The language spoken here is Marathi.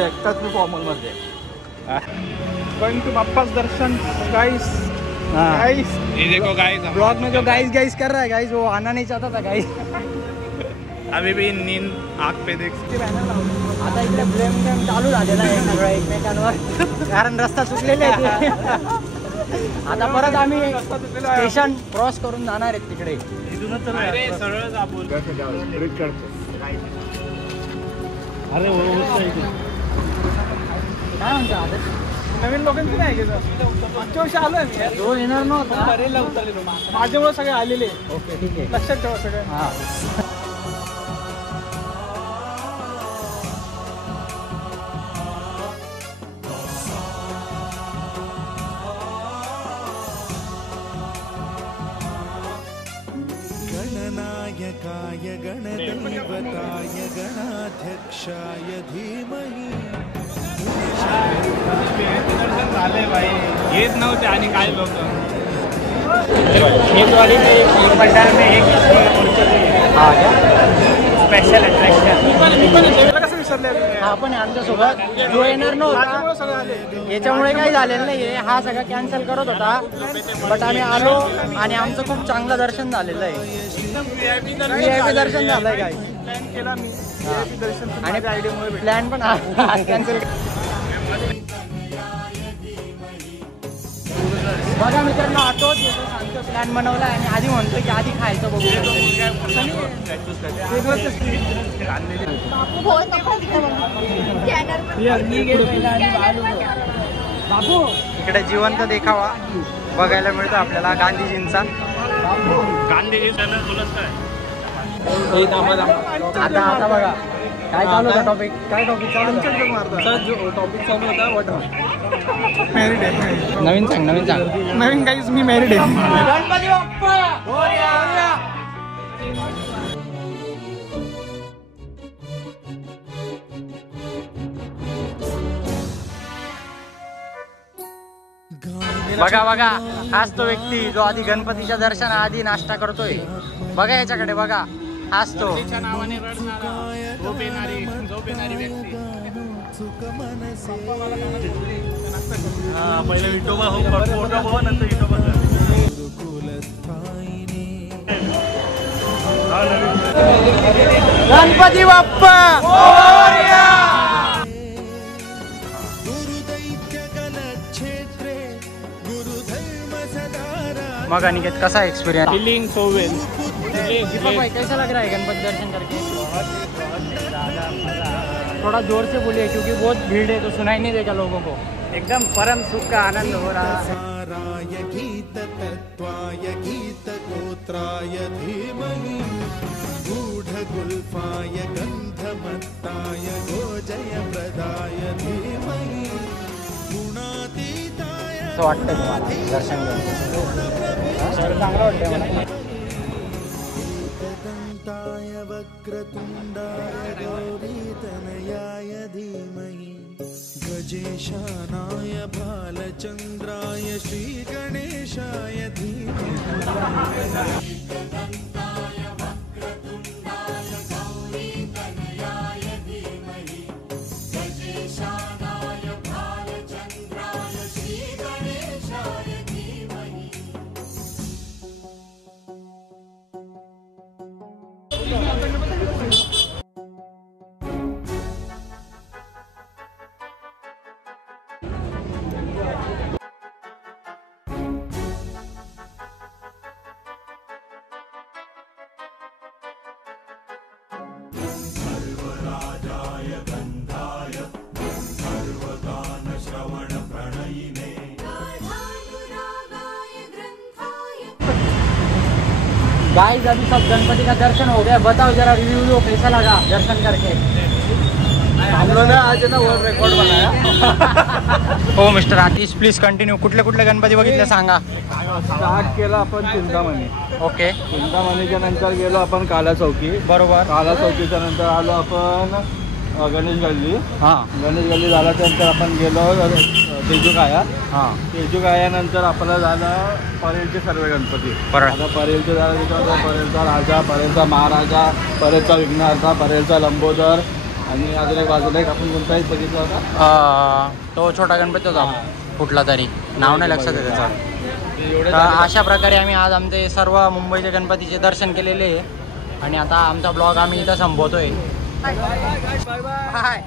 एकटाच मी फॉर्मल मध्ये गोइंग टू बाप्पा's दर्शन गाइस। गाइस ये देखो गाइस, ब्लॉग में जो गाइस गाइस कर रहा है गाइस वो आना नहीं चाहता था गाइस। अभी भी नींद आँख पे देख। आता इकडे ब्लेम गेम चालू झालेला आहे सगळं एकमेकांवर, कारण रस्ता चुकलेला आहे। आता परत आम्ही स्टेशन क्रॉस करून जाणार आहेत तिकडे। सरळ आपण अरे काय म्हणतो आता नवीन लोकांची नाही घेत। मागच्या वर्षी आलोय मी, तो येणार नव्हता, माझ्यामुळे सगळे आलेले। ओके ठीक आहे, लक्षात ठेवा सगळं। हा गणनायकाय गणदेवताय गणाध्यक्षाय धीमहि। दर्शन झाले भाई, येत नव्हते आणि काय लोक खेतवाड़ी में एक मंडल में एक स्पेशल अट्रॅक्शन आपण आमच्यासोबत जो येणार नव्हता, याच्यामुळे काही झालेलं नाही। हा सगळं कॅन्सल करत होता, बट आम्ही आलो आणि आमचं खूप चांगलं दर्शन झालेलं आहे। VIP दर्शन झालंय काय प्लॅन केला मी दर्शन, आणि प्लॅन पण कॅन्सल। बघा मित्रांनो, आठवत येतो सांगतो प्लॅन बनवला आणि आधी म्हणतो की आधी खायचं बघू। बाबू इकडे जिवंत देखावा बघायला मिळतो आपल्याला गांधीजींचा। आता आता बघा काय चालू होता टॉपिक, काय टॉपिक चालू होता? टॉपिक चालू होता वॉटर। मॅरिड आहे, नवीन सांग, नवीन सांग, नवीन काहीच। मी मॅरिड आहे। गणपती बाप्पा मोरया। बघा बघा, हाच तो व्यक्ती जो आधी गणपतीच्या दर्शनाआधी नाश्ता करतोय। बघा याच्याकडे बघा, हाच तो। पहिले विठोबा हो, फोटो हो, नंतर विठोबा। गणपती बाप्पा मोरया। मग अनिकेत कैसा experience? Feeling so well. Deepak भाई कैसा लग रहा है गणपति दर्शन करके? थोड़ा जोर से बोलिए क्योंकि बहुत भीड़ है तो सुनाई नहीं देगा लोगों को। एकदम परम सुख का आनंद हो रहा है। गीत तत्वाय गीत गोत्राय धीमहि गूढ़ गुल्फाय गंधमत्ताय गोजय प्रदाय धीमहि गुणातीताय। असं वाटतं तुम्हाला दर्शन घेऊन? चांगलं वाटतंय मला। वक्रतुंडाय गौरीतनयाय धीमहि गजेशानाय भालचंद्राय श्रीगणेशाय धीमहि। गाइस अभी सब गणपति का दर्शन हो गया, बताओ जरा रिव्यू दो, कैसा लगा दर्शन करके? हम लोग ने आज ना वर्ल्ड रिकॉर्ड बनाया। हो मिस्टर आतिश प्लीज कंटिन्यू। कुठले कुठले गणपती बघितले सांगा। स्टार्ट केला आपण चिंतामणी। ओके, चिंतामणीच्या नंतर गेलो आपण काला चौकी। बरोबर, काला चौकीच्या नंतर आलो आपण गणेश गल्ली. हां गणेश गल्ली झाल्यानंतर आपण गेलो तेजूकाया. हां तेजूकायानंतर आपल्याला झालं परेलचे सर्व गणपती. परत आता परेलचे झालं त्याच्यावर परेलचा राजा, परेलचा महाराजा, परेलचा विघ्नहर्ता, परेलचा लंबोदर आणि अजून एक बाजूला एक आपण कोणता एक बघितला होता तो छोटा गणपती होता कुठला तरी, नाव नाही लक्षात आहे त्याचं. एवढे तर अशा प्रकारे आम्ही आज आमचे सर्व मुंबईचे गणपतीचे दर्शन केलेले आहे आणि आता आमचा ब्लॉग आम्ही इथं संपवतोय. बाय.